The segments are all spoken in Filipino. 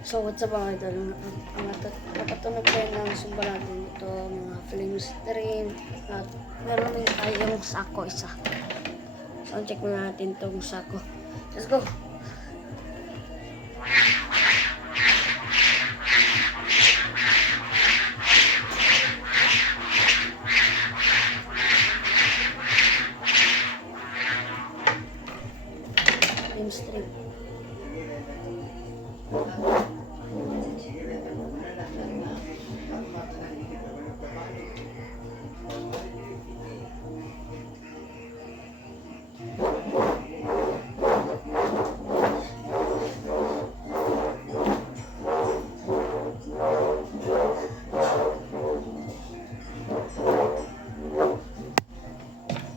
So what's up mga idol? Napatunog tayo ng sumba natin ito, mga flame stream, at meron din tayong sako isa. So check muna natin itong sako. Let's go! Flame stream.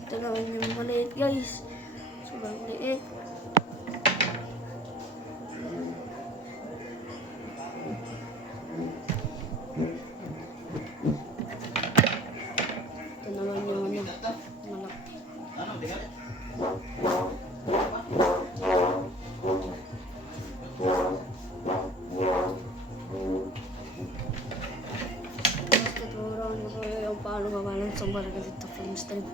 Ito naman yung maliit guys. Sobrang liit. Ito naman yung malaki. Tuturo ko yung paano magalang sa barga dito film stream.